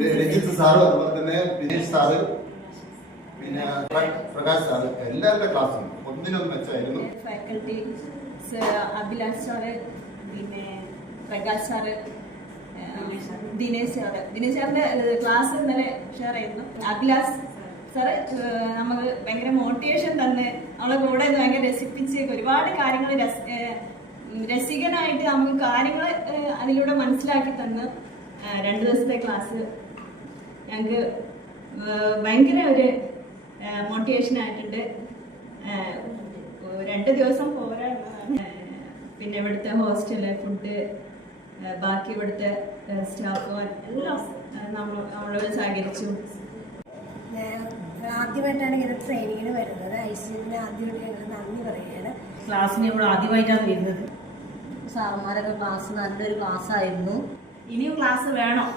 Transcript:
രജിത് സാറും അതുപോലെ തന്നെ വിനീഷ് സാറ് പിന്നെ പ്രകാശ് സാറ് എല്ലാവരുടെ ക്ലാസ്സും ഒന്നിനൊന്നും മെച്ചമായിരുന്നു. ഫാക്കൽറ്റി അഭിലാഷ് സാറ്, പിന്നെ പ്രകാശ് സാറ്, ദിനേശ് സാറിന്റെ ക്ലാസ് ഇന്നലെ ഷെയർ ചെയ്യുന്നു. അഭിലാഷ് സാറ് നമുക്ക് ഭയങ്കര മോട്ടിവേഷൻ തന്നെ, നമ്മളെ കൂടെ ഭയങ്കര രസിപ്പിച്ച് ഒരുപാട് കാര്യങ്ങൾ രസികനായിട്ട് നമുക്ക് കാര്യങ്ങൾ അതിലൂടെ മനസ്സിലാക്കി തന്ന് 2 ദിവസത്തെ ക്ലാസ് ഞങ്ങൾക്ക് ഭയങ്കര ഒരു മോട്ടിവേഷൻ ആയിട്ടുണ്ട്. 2 ദിവസം പോരാ. പിന്നെ ഇവിടുത്തെ ഹോസ്റ്റല് ഫുഡ്, ബാക്കി ഇവിടുത്തെ സ്റ്റാഫ് എല്ലാം നമ്മളോട് സഹകരിച്ചു. ആദ്യമായിട്ടാണ് ഇങ്ങനെ ട്രെയിനിങ്ങിന് വരുന്നത്. ഐസിയുവിന് ആദ്യമായിട്ട് ഞങ്ങൾ നന്ദി പറയുകയാണ്. ക്ലാസ്സിന് ഇവിടെ ആദ്യമായിട്ടാണ് വരുന്നത്. സാറന്മാരൊക്കെ ക്ലാസ് നല്ലൊരു ക്ലാസ് ആയിരുന്നു. ഇനിയും ക്ലാസ് വേണം.